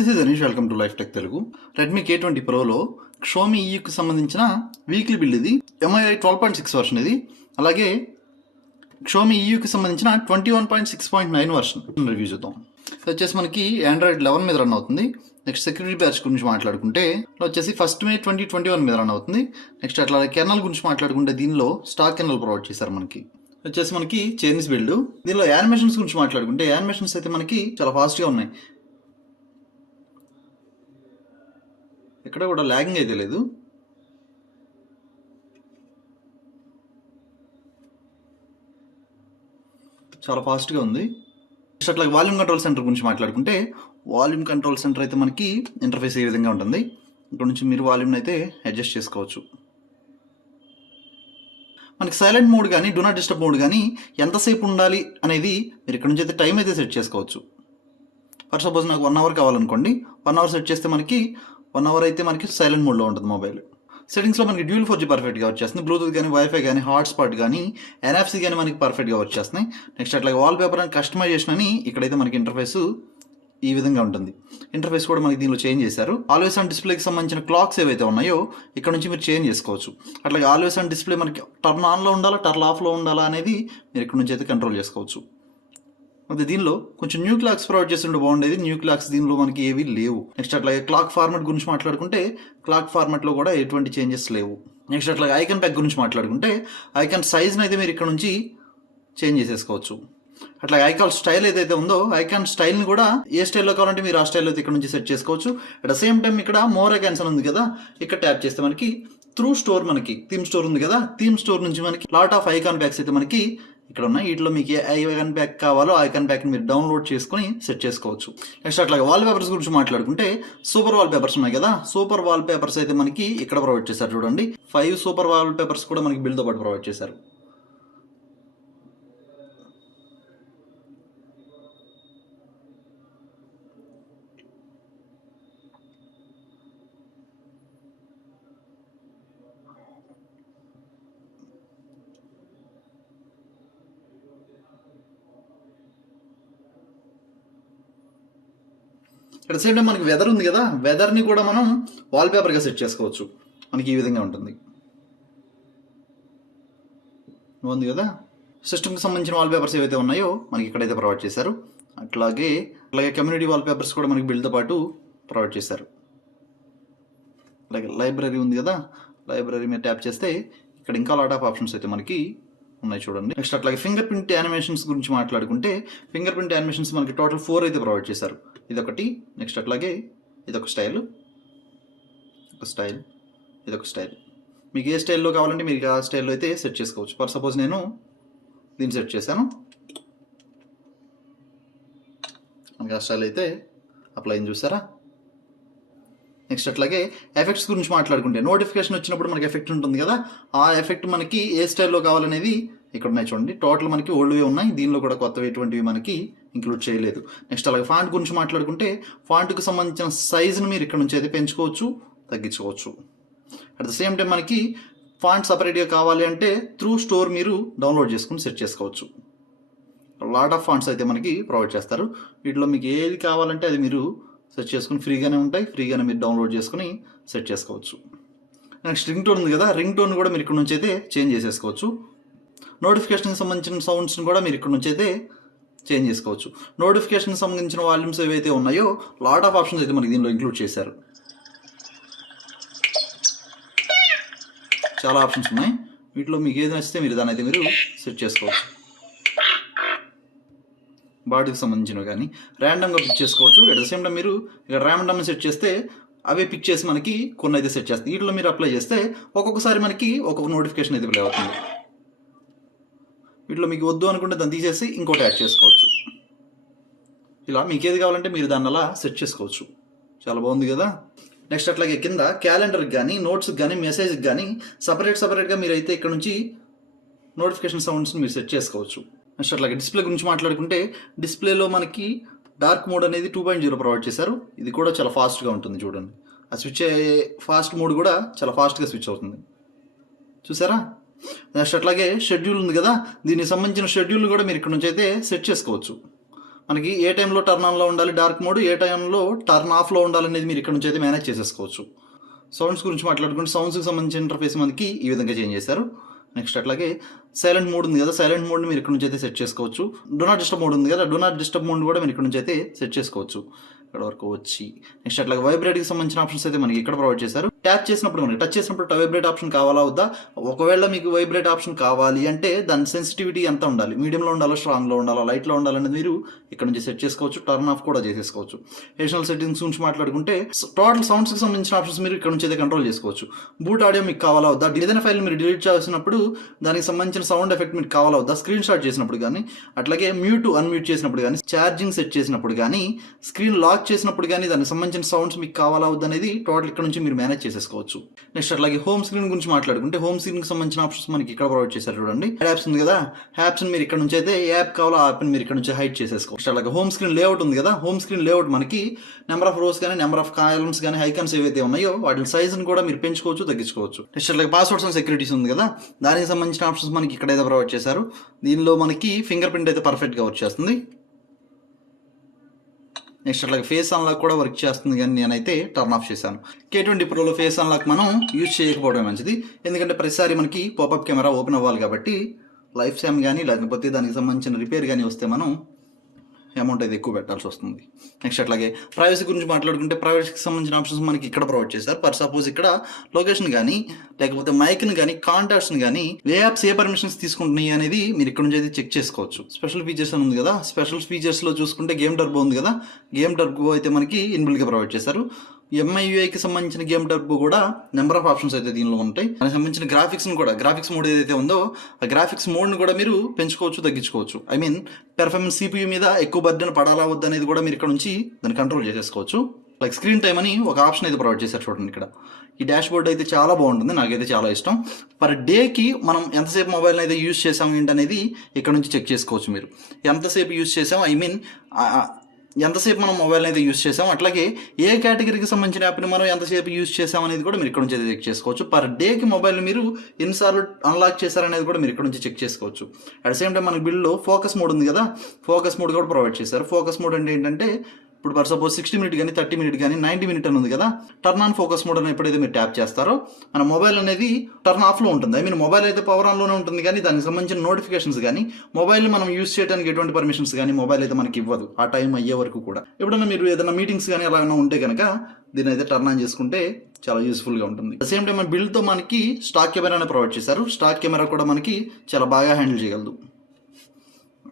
This is Anish, welcome to life tech Telugu. Redmi K20 Proలో Xiaomi.euకి సంబంధించిన weekly build ఇది. MIUI 12.6 version ఇది. అలాగే Xiaomi.euకి సంబంధించిన 21.6.9 వర్షన్ రివ్యూ చూద్దాం. వచ్చేసి మనకి Android 11 మీద రన్ అవుతుంది. నెక్స్ట్ సెక్యూరిటీ ప్యాచ్ గురించి మాట్లాడుకుంటే వచ్చేసి 1 May 2021 మీద రన్ అవుతుంది. నెక్స్ట్ అట్లా కెర్నల్ గురించి మాట్లాడుకుంటే దీనిలో స్టాక్ కెర్నల్ ప్రొవైడ్ చేశారు. వచ్చేసి మనకి చైనీస్ బిల్డ్. దీనిలో యానిమేషన్స్ గురించి మాట్లాడుకుంటే యానిమేషన్స్ అయితే మనకి చాలా ఫాస్ట్గా ఉన్నాయి. ఎక్కడ కూడా లాగింగ్ అయితే లేదు. చాలా ఫాస్ట్గా ఉంది. అట్లా వాల్యూమ్ కంట్రోల్ సెంటర్ గురించి మాట్లాడుకుంటే వాల్యూమ్ కంట్రోల్ సెంటర్ అయితే మనకి ఇంటర్ఫేస్ ఏ విధంగా ఉంటుంది. ఇక్కడ నుంచి మీరు వాల్యూమ్ని అయితే అడ్జస్ట్ చేసుకోవచ్చు. మనకి సైలెంట్ మోడ్ కానీ డూ నాట్ డిస్టర్బ్ మోడ్ కానీ ఎంతసేపు ఉండాలి అనేది మీరు ఇక్కడ నుంచి అయితే టైం అయితే సెట్ చేసుకోవచ్చు. ఫర్ సపోజ్ నాకు 1 అవర్ కావాలనుకోండి, 1 అవర్ సెట్ చేస్తే మనకి 1 అవర్ అయితే మనకి సైలెంట్ మోడ్లో ఉంటుంది మొబైల్. సెట్టింగ్స్లో మనకి డ్యూల్ 4G పర్ఫెక్ట్గా వచ్చేస్తుంది. బ్లూటూత్ కానీ వైఫై కానీ హాట్స్పాట్ కానీ NFC కానీ మనకి పర్ఫెక్ట్గా వచ్చేస్తున్నాయి. నెక్స్ట్ అట్లాగే వాల్ పేపర్ అని కస్టమైజేషన్ అని ఇక్కడైతే మనకి ఇంటర్ఫేస్ ఈ విధంగా ఉంటుంది. ఇంటర్ఫేస్ కూడా మనకి దీనిలో చేంజ్ చేశారు. ఆల్వేస్ ఆన్ డిస్ప్లేకి సంబంధించిన క్లాక్స్ ఏవైతే ఉన్నాయో ఇక్కడ నుంచి మీరు చేంజ్ చేసుకోవచ్చు. అట్లాగే ఆల్వేస్ ఆన్ డిస్ప్లే మనకి టర్న్ ఆన్లో ఉండాలా, టర్న్ ఆఫ్లో ఉండాలా అనేది మీరు ఇక్కడ నుంచి అయితే కంట్రోల్ చేసుకోవచ్చు. అయితే దీనిలో కొంచెం న్యూ క్లాక్స్ ప్రొవైడ్ చేస్తుంటే బాగుండేది. న్యూ క్లాక్స్ దీనిలో మనకి ఏవి లేవు. నెక్స్ట్ అట్లాగే క్లాక్ ఫార్మాట్ గురించి మాట్లాడుకుంటే క్లాక్ ఫార్మాట్లో కూడా ఎటువంటి చేంజెస్ లేవు. నెక్స్ట్ అట్లాగే ఐకాన్ ప్యాక్ గురించి మాట్లాడుకుంటే ఐకాన్ సైజ్ని అయితే మీరు ఇక్కడ నుంచి చేంజ్ చేసేసుకోవచ్చు. అట్లా ఐకాన్ స్టైల్ ఏదైతే ఉందో ఐకాన్ స్టైల్ని కూడా ఏ స్టైల్లో కావాలంటే మీరు ఆ స్టైల్లో ఇక్కడ నుంచి సెట్ చేసుకోవచ్చు. అట్ ద సేమ్ టైం ఇక్కడ మోర్ ఐకాన్స్ అని ఉంది కదా, ఇక్కడ ట్యాప్ చేస్తే మనకి త్రూ స్టోర్ మనకి థీమ్ స్టోర్ ఉంది కదా, థీమ్ స్టోర్ నుంచి మనకి లాట్ ఆఫ్ ఐకాన్ ప్యాక్స్ అయితే మనకి ఇక్కడ ఉన్నాయి. వీటిలో మీకు ఏ ఐకాన్ ప్యాక్ కావాలో ఐకాన్ ప్యాక్ని మీరు డౌన్లోడ్ చేసుకుని సెట్ చేసుకోవచ్చు. నెక్స్ట్ అట్లాగే వాల్ పేపర్స్ గురించి మాట్లాడుకుంటే సూపర్ వాల్ పేపర్స్ ఉన్నాయి కదా, సూపర్ వాల్ పేపర్స్ అయితే మనకి ఇక్కడ ప్రొవైడ్ చేశారు. చూడండి 5 సూపర్ వాల్ పేపర్స్ కూడా మనకి బిల్డ్తో పాటు ప్రొవైడ్ చేశారు. అట్ ద సేమ్ టైం మనకి వెదర్ ఉంది కదా, వెదర్ని కూడా మనం వాల్పేపర్గా సెట్ చేసుకోవచ్చు. మనకి ఈ విధంగా ఉంటుంది కదా. సిస్టమ్కి సంబంధించిన వాల్పేపర్స్ ఏవైతే ఉన్నాయో మనకి ఇక్కడైతే ప్రొవైడ్ చేశారు. అట్లాగే కమ్యూనిటీ వాల్పేపర్స్ కూడా మనకి బిల్డ్తో పాటు ప్రొవైడ్ చేశారు. అలాగే లైబ్రరీ ఉంది కదా, లైబ్రరీ మీద ట్యాప్ చేస్తే ఇక్కడ ఇంకా లాట్ ఆఫ్ ఆప్షన్స్ అయితే మనకి ఉన్నాయి చూడండి. నెక్స్ట్ అట్లాగే ఫింగర్ ప్రింట్ యానిమేషన్స్ గురించి మాట్లాడుకుంటే ఫింగర్ ప్రింట్ యానిమేషన్స్ మనకి టోటల్ 4 అయితే ప్రొవైడ్ చేశారు. ఇదొకటి, నెక్స్ట్ అట్లాగే ఇదొక స్టైల్, ఇదొక స్టైల్. మీకు ఏ స్టైల్లో కావాలంటే మీరు ఆ స్టైల్లో అయితే సెట్ చేసుకోవచ్చు. ఫర్ సపోజ్ నేను దీన్ని సెట్ చేశాను, మనకి ఆ స్టైల్ అయితే అప్లై చూసారా. నెక్స్ట్ అట్లాగే ఎఫెక్ట్స్ గురించి మాట్లాడుకుంటే నోటిఫికేషన్ వచ్చినప్పుడు మనకి ఎఫెక్ట్ ఉంటుంది కదా, ఆ ఎఫెక్ట్ మనకి ఏ స్టైల్లో కావాలనేది ఇక్కడ ఉన్నాయి చూడండి. టోటల్ మనకి ఓల్డ్వే ఉన్నాయి, దీనిలో కూడా కొత్తవి ఎటువంటివి మనకి ఇంక్లూడ్ చేయలేదు. నెక్స్ట్ అలాగే ఫాంట్ గురించి మాట్లాడుకుంటే ఫాంట్కి సంబంధించిన సైజుని మీరు ఇక్కడ నుంచి అయితే పెంచుకోవచ్చు, తగ్గించుకోవచ్చు. అట్ ద సేమ్ టైం మనకి ఫాంట్ సపరేట్గా కావాలి అంటే త్రూ స్టోర్ మీరు డౌన్లోడ్ చేసుకుని సెట్ చేసుకోవచ్చు. లాట్ ఆఫ్ ఫాంట్స్ అయితే మనకి ప్రొవైడ్ చేస్తారు. వీటిలో మీకు ఏది కావాలంటే అది మీరు సెట్ చేసుకుని ఫ్రీగానే ఉంటాయి, ఫ్రీగానే మీరు డౌన్లోడ్ చేసుకుని సెట్ చేసుకోవచ్చు. నెక్స్ట్ రింగ్ టోన్ ఉంది కదా, రింగ్ టోన్ కూడా మీరు ఇక్కడ నుంచి అయితే చేంజ్ చేసేసుకోవచ్చు. నోటిఫికేషన్కి సంబంధించిన సౌండ్స్ని కూడా మీరు ఇక్కడ నుంచి అయితే చేంజ్ చేసుకోవచ్చు. నోటిఫికేషన్కి సంబంధించిన వాల్యూమ్స్ ఏవైతే ఉన్నాయో లాట్ ఆఫ్ ఆప్షన్స్ అయితే మనకి దీనిలో ఇంక్లూడ్ చేశారు. చాలా ఆప్షన్స్ ఉన్నాయి. వీటిలో మీకు ఏది నచ్చితే మీరు దాని అయితే మీరు సెట్ చేసుకోవచ్చు. బాడీకి సంబంధించినవి కానీ ర్యాండమ్గా పిక్ చేసుకోవచ్చు. అట్ ద సేమ్ టైం మీరు ఇక్కడ ర్యాండమ్గా సెట్ చేస్తే అవే పిక్ చేసి మనకి కొన్ని అయితే సెట్ చేస్తాయి. వీటిలో మీరు అప్లై చేస్తే ఒక్కొక్కసారి మనకి ఒక్కొక్క నోటిఫికేషన్ అయితే ప్లే అవుతుంది. వీటిలో మీకు వద్దు అనుకుంటే దాన్ని తీసేసి ఇంకోటి యాడ్ చేసుకోవచ్చు. ఇలా మీకు ఏది కావాలంటే మీరు దాన్ని అలా సెట్ చేసుకోవచ్చు. చాలా బాగుంది కదా. నెక్స్ట్ అట్లాగే కింద క్యాలెండర్కి కానీ నోట్స్కి కానీ మెసేజ్కి కానీ సపరేట్గా మీరైతే ఇక్కడ నుంచి నోటిఫికేషన్ సౌండ్స్ని మీరు సెట్ చేసుకోవచ్చు. నెక్స్ట్ అట్లాగే డిస్ప్లే గురించి మాట్లాడుకుంటే డిస్ప్లేలో మనకి డార్క్ మోడ్ అనేది 2.0 ప్రొవైడ్ చేశారు. ఇది కూడా చాలా ఫాస్ట్గా ఉంటుంది చూడండి. ఆ స్విచ్ ఫాస్ట్ మోడ్ కూడా చాలా ఫాస్ట్గా స్విచ్ అవుతుంది చూసారా. నెక్స్ట్ అట్లాగే షెడ్యూల్ ఉంది కదా, దీనికి సంబంధించిన షెడ్యూల్ కూడా మీరు ఇక్కడ నుంచి అయితే సెట్ చేసుకోవచ్చు. మనకి ఏ టైంలో టర్న్ ఆన్లో ఉండాలి డార్క్ మోడ్, ఏ టైంలో టర్న్ ఆఫ్లో ఉండాలనేది మీరు ఇక్కడ నుంచి అయితే మేనేజ్ చేసేసుకోవచ్చు. సౌండ్స్ గురించి మాట్లాడుకుంటే సౌండ్స్కి సంబంధించిన ఇంటర్ఫేస్ మనకి ఈ విధంగా చేంజ్ చేశారు. నెక్స్ట్ అట్లాగే సైలెంట్ మోడ్ ఉంది కదా, సైలెంట్ మోడ్ని మీరు ఇక్కడ నుంచి అయితే సెట్ చేసుకోవచ్చు. డో నాట్ డిస్టర్బ్ మోడ్ ఉంది కదా, డో నాట్ డిస్టర్బ్ మోడ్ కూడా మీరు ఇక్కడ నుంచి అయితే సెట్ చేసుకోవచ్చు. ఇక్కడ వరకు వచ్చి నెక్స్ట్ అట్లాగే వైబ్రేట్కి సంబంధించిన ఆప్షన్స్ అయితే మనకి ఇక్కడ ప్రొవైడ్ చేశారు. ట్యాప్ చేసినప్పుడు మనకి టచ్ చేసినప్పుడు వైబ్రేట్ ఆప్షన్ కావాలా వద్దా, ఒకవేళ మీకు వైబ్రేట్ ఆప్షన్ కావాలి అంటే దాని సెన్సిటివిటీ ఎంత ఉండాలి, మీడియంలో ఉండాలో, స్ట్రాంగ్లో ఉండాలో, లైట్లో ఉండాలనేది మీరు ఇక్కడ నుంచి సెట్ చేసుకోవచ్చు. టర్న్ ఆఫ్ కూడా చేసేసుకోవచ్చు. అడిషనల్ సెట్టింగ్స్ గురించి మాట్లాడుకుంటే టోటల్ సౌండ్స్కి సంబంధించిన ఆప్షన్స్ మీరు ఇక్కడ నుంచి అయితే కంట్రోల్ చేసుకోవచ్చు. బూట్ ఆడియో మీకు కావాలా వద్దా, ఏదైనా ఫైల్ మీరు డిలీట్ చేసినప్పుడు దానికి సంబంధించిన సౌండ్ ఎఫెక్ట్ మీకు కావాలా వద్దా, స్క్రీన్ షాట్ చేసినప్పుడు కానీ, అట్లాగే మ్యూట్ అన్మ్యూట్ చేసినప్పుడు కానీ, ఛార్జింగ్ సెట్ చేసినప్పుడు కానీ, స్క్రీన్ లాక్ చేసినప్పుడు కానీ దానికి సంబంధించిన సౌండ్స్ మీకు కావాలా వద్దా అనేది టోటల్ ఇక్కడ నుంచి మీరు మేనేజ్ చేసేసుకోవచ్చు. నెక్స్ట్ అట్లాగే హోమ్ స్క్రీన్ గురించి మాట్లాడుకుంటే హోమ్ స్క్రీన్కి సంబంధించిన ఆప్షన్స్ మనకి ఇక్కడ ప్రొవైడ్ చేశారు. చూడండి యాప్స్ ఉంది కదా, యాప్స్ మీరు ఇక్కడ నుంచి అయితే ఏ యాప్ కావాలో ఆ యాప్ని మీరు ఇక్కడ నుంచి హైడ్ చేసేసుకోవచ్చు. అలాగే హోమ్ స్క్రీన్ లేఅవుట్ ఉంది కదా, హోమ్ స్క్రీన్ లేఅవుట్ మనకి నెంబర్ ఆఫ్ రోస్ కానీ, నెంబర్ ఆఫ్ కాలమ్స్ కానీ, ఐకాన్స్ ఏవైతే ఉన్నాయో వాటి సైజుని కూడా మీరు పెంచుకోవచ్చు, తగ్గించుకోవచ్చు. నెక్స్ట్ అలాగే పాస్వర్డ్స్ అండ్ సెక్యూరిటీస్ ఉంది కదా, దానికి సంబంధించిన ఆప్షన్స్ మనకి ఇక్కడైతే ప్రొవైడ్ చేశారు. దీనిలో మనకి ఫింగర్ ప్రింట్ అయితే పర్ఫెక్ట్గా వర్క్ చేస్తుంది. నెక్స్ట్ అట్లాగే ఫేస్ అన్లాక్ కూడా వర్క్ చేస్తుంది, కానీ నేనైతే టర్న్ ఆఫ్ చేశాను. K20 Proలో ఫేస్ అన్లాక్ మనం యూజ్ చేయకపోవడం మంచిది, ఎందుకంటే ప్రతిసారి మనకి పాపప్ కెమెరా ఓపెన్ అవ్వాలి కాబట్టి లైఫ్ టైమ్ కానీ లేకపోతే దానికి సంబంధించిన రిపేర్ కానీ వస్తే మనం అమౌంట్ అయితే ఎక్కువ పెట్టాల్సి వస్తుంది. నెక్స్ట్ అట్లాగే ప్రైవసీ గురించి మాట్లాడుకుంటే ప్రైవసీకి సంబంధించిన ఆప్షన్స్ మనకి ఇక్కడ ప్రొవైడ్ చేశారు. ఫర్ సపోజ్ ఇక్కడ లొకేషన్ కానీ, లేకపోతే మైక్ని కానీ, కాంటాక్ట్స్ని కానీ, ఏ యాప్స్ ఏ పర్మిషన్స్ తీసుకుంటున్నాయి అనేది మీరు ఇక్కడ నుంచి అయితే చెక్ చేసుకోవచ్చు. స్పెషల్ ఫీచర్స్ అని ఉంది కదా, స్పెషల్ ఫీచర్స్లో చూసుకుంటే గేమ్ టర్బో ఉంది కదా, గేమ్ టర్బో అయితే మనకి ఇన్బిల్డ్గా ప్రొవైడ్ చేశారు. MIUIకి సంబంధించిన గేమ్ టర్బో కూడా నెంబర్ ఆఫ్ ఆప్షన్స్ అయితే దీనిలో ఉంటాయి. దానికి సంబంధించిన గ్రాఫిక్స్ని కూడా, గ్రాఫిక్స్ మోడ్ ఏదైతే ఉందో ఆ గ్రాఫిక్స్ మోడ్ని కూడా మీరు పెంచుకోవచ్చు, తగ్గించుకోవచ్చు. ఐ మీన్ పెర్ఫార్మెన్స్ CPU మీద ఎక్కువ బర్డెన్ పడాలా వద్ద అనేది కూడా మీరు ఇక్కడ నుంచి దాన్ని కంట్రోల్ చేసేసుకోవచ్చు. లైక్ స్క్రీన్ టైం అని ఒక ఆప్షన్ అయితే ప్రొవైడ్ చేశారు. చూడండి ఇక్కడ ఈ డాష్ బోర్డ్ అయితే చాలా బాగుంటుంది, నాకైతే చాలా ఇష్టం. పర్ డేకి మనం ఎంతసేపు మొబైల్ని అయితే యూజ్ చేసాం ఏంటనేది ఇక్కడ నుంచి చెక్ చేసుకోవచ్చు. మీరు ఎంతసేపు యూజ్ చేసాం, ఐ మీన్ ఎంతసేపు మనం మొబైల్ని అయితే యూజ్ చేసాం, అట్లాగే ఏ కేటగిరీకి సంబంధించిన యాప్ని మనం ఎంతసేపు యూజ్ చేసాం అనేది కూడా మీరు ఇక్కడ నుంచి అయితే చెక్ చేసుకోవచ్చు. పర్ డేకి మొబైల్ని మీరు ఎన్నిసార్లు అన్లాక్ చేశారనేది కూడా మీరు ఇక్కడ నుంచి చెక్ చేసుకోవచ్చు. అట్ సేమ్ టైం మనకి బిల్డ్లో ఫోకస్ మోడ్ ఉంది కదా, ఫోకస్ మోడ్ కూడా ప్రొవైడ్ చేశారు. ఫోకస్ మోడ్ అంటే ఏంటంటే ఇప్పుడు ఫర్ సపోజ్ 60 మినిట్ కానీ, 30 మినిట్ కానీ, 90 మినిట్ అని ఉంది కదా, టర్న్ ఆన్ ఫోకస్ మోడ్ అని ఎప్పుడైతే మీరు ట్యాప్ చేస్తారో మన మొబైల్ అనేది టర్న్ ఆఫ్లో ఉంటుంది. ఐ మీన్ మొబైల్ అయితే పవర్ ఆన్లోనే ఉంటుంది, కానీ దానికి సంబంధించిన నోటిఫికేషన్స్ కానీ, మొబైల్ని మనం యూజ్ చేయడానికి ఎటువంటి పర్మిషన్స్ కానీ మొబైల్ అయితే మనకి ఇవ్వదు ఆ టైం అయ్యే వరకు కూడా. ఎప్పుడైనా మీరు ఏదైనా మీటింగ్స్ కానీ అలా ఉంటే కనుక దీన్ని అయితే టర్న్ ఆన్ చేసుకుంటే చాలా యూస్ఫుల్గా ఉంటుంది. అట్ సేమ్ టైం మన బిల్డ్తో మనకి స్టాక్ కెమెరాని ప్రొవైడ్ చేశారు. స్టాక్ కెమెరా కూడా మనకి చాలా బాగా హ్యాండిల్ చేయగలదు.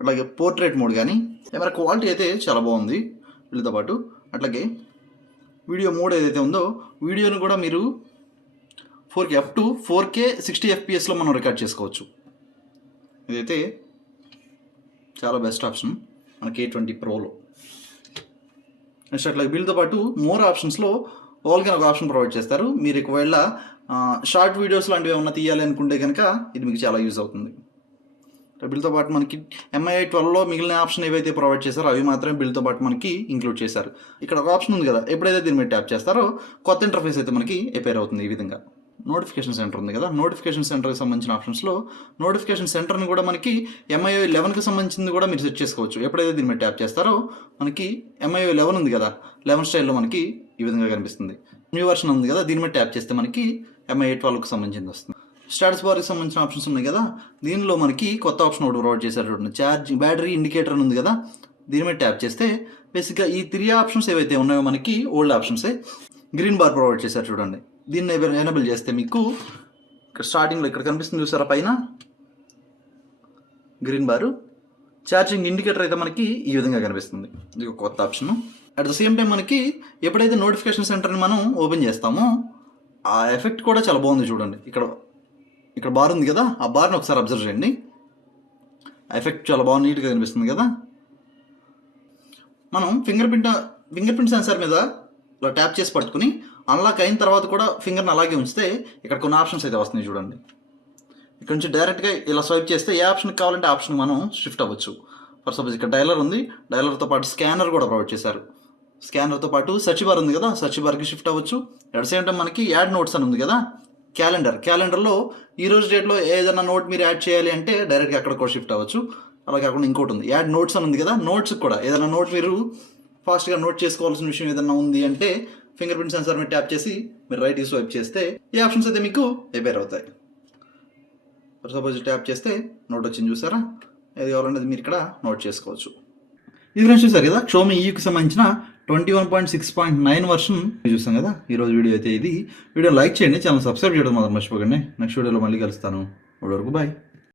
అలాగే పోర్ట్రేట్ మోడ్ కానీ, కెమెరా క్వాలిటీ అయితే చాలా బాగుంది వీళ్ళతో పాటు. అట్లాగే వీడియో మోడ్ ఏదైతే ఉందో వీడియోని కూడా మీరు 4K అప్ టు 4K 60 FPSలో మనం రికార్డ్ చేసుకోవచ్చు. ఇదైతే చాలా బెస్ట్ ఆప్షన్ మన K20 Proలో. నెక్స్ట్ అట్లాగే వీళ్ళతో పాటు మోర్ ఆప్షన్స్లో ఆల్గా ఒక ఆప్షన్ ప్రొవైడ్ చేస్తారు. మీరు ఒకవేళ షార్ట్ వీడియోస్ లాంటివి ఏమన్నా తీయాలి అనుకుంటే కనుక ఇది మీకు చాలా యూజ్ అవుతుంది. బిల్తో పాటు మనకి MIUI 12లో మిగిలిన ఆప్షన్ ఏవైతే ప్రొవైడ్ చేశారో అవి మాత్రమే బిల్తో పాటు మనకి ఇంక్లూడ్ చేశారు. ఇక్కడ ఒక ఆప్షన్ ఉంది కదా, ఎప్పుడైతే దీని మీద ట్యాప్ చేస్తారో కొత్త ఇంటర్ఫేస్ అయితే మనకి అపేర్ అవుతుంది. ఈ విధంగా నోటిఫికేషన్ సెంటర్ ఉంది కదా, నోటిఫికేషన్ సెంటర్కి సంబంధించిన ఆప్షన్స్లో నోటిఫికేషన్ సెంటర్ని కూడా మనకి MIUI 11కి సంబంధించింది కూడా మీరు సెట్ చేసుకోవచ్చు. ఎప్పుడైతే దీని మీద ట్యాప్ చేస్తారో మనకి MIUI 11 ఉంది కదా, 11 స్టైల్లో మనకి ఈ విధంగా కనిపిస్తుంది. న్యూ వర్షన్ ఉంది కదా, దీని మీద ట్యాప్ చేస్తే మనకి MIUI 12కి సంబంధించింది వస్తుంది. స్టాటస్ బార్కి సంబంధించిన ఆప్షన్స్ ఉన్నాయి కదా, దీనిలో మనకి కొత్త ఆప్షన్ ఒకటి ప్రొవైడ్ చేశారు. ఛార్జింగ్ బ్యాటరీ ఇండికేటర్ ఉంది కదా, దీని మీద ట్యాప్ చేస్తే బేసిక్గా ఈ 3 ఆప్షన్స్ ఏవైతే ఉన్నాయో మనకి ఓల్డ్ ఆప్షన్సే. గ్రీన్ బార్ ప్రొవైడ్ చేశారు చూడండి, దీన్ని ఎనేబుల్ చేస్తే మీకు ఇక్కడ స్టార్టింగ్లో ఇక్కడ కనిపిస్తుంది చూసారా పైన గ్రీన్ బారు, ఛార్జింగ్ ఇండికేటర్ అయితే మనకి ఈ విధంగా కనిపిస్తుంది. ఇది ఒక కొత్త option. At the same time మనకి ఎప్పుడైతే నోటిఫికేషన్ సెంటర్ని మనం ఓపెన్ చేస్తామో ఆ ఎఫెక్ట్ కూడా చాలా బాగుంది. చూడండి ఇక్కడ బార్ ఉంది కదా, ఆ బార్ని ఒకసారి అబ్జర్వ్ చేయండి. ఆ ఎఫెక్ట్ చాలా బాగా నీట్గా కనిపిస్తుంది కదా. మనం ఫింగర్ ప్రింట్ సెన్సార్ మీద ఇలా ట్యాప్ చేసి పట్టుకుని అన్లాక్ అయిన తర్వాత కూడా ఫింగర్ని అలాగే ఉంచితే ఇక్కడ కొన్ని ఆప్షన్స్ అయితే వస్తున్నాయి చూడండి. ఇక్కడ నుంచి డైరెక్ట్గా ఇలా స్వైప్ చేస్తే ఏ ఆప్షన్కి కావాలంటే ఆప్షన్ మనం షిఫ్ట్ అవ్వచ్చు. ఫర్ సపోజ్ ఇక్కడ డైలర్ ఉంది, డైలర్తో పాటు స్కానర్ కూడా ప్రొవైడ్ చేశారు. స్కానర్తో పాటు సర్చ్ బార్ ఉంది కదా, సర్చ్ బార్కి షిఫ్ట్ అవ్వచ్చు. అట్ ద సేమ్ టైం మనకి యాడ్ నోట్స్ అని ఉంది కదా, క్యాలెండర్లో ఈరోజు డేట్లో ఏదైనా నోట్ మీరు యాడ్ చేయాలి అంటే డైరెక్ట్గా అక్కడ కూడా షిఫ్ట్ అవ్వచ్చు. అలా కాకుండా ఇంకోటి ఉంది, యాడ్ నోట్స్ అని ఉంది కదా, నోట్స్ కూడా ఏదైనా నోట్ మీరు ఫాస్ట్గా నోట్ చేసుకోవాల్సిన విషయం ఏదైనా ఉంది అంటే ఫింగర్ ప్రింట్ సెన్సార్ మీద ట్యాప్ చేసి మీరు రైట్ స్వైప్ చేస్తే ఈ ఆప్షన్స్ అయితే మీకు అపేర్ అవుతాయి. ఫర్ సపోజ్ ట్యాప్ చేస్తే నోట్ వచ్చింది, చూసారా? ఏది కావాలంటే అది మీరు ఇక్కడ నోట్ చేసుకోవచ్చు. ఇది ఫ్రెండ్స్ చూసారు కదా, Xiaomi.euకి సంబంధించిన 21.6.9 వర్షన్ చూస్తాం కదా. ఈరోజు వీడియో అయితే ఇది. వీడియో లైక్ చేయండి, ఛానల్ సబ్స్క్రైబ్ చేయడం మాత్రం మర్చిపోకండి. నెక్స్ట్ వీడియోలో మళ్ళీ కలుస్తాను. ఇప్పటి వరకు బాయ్.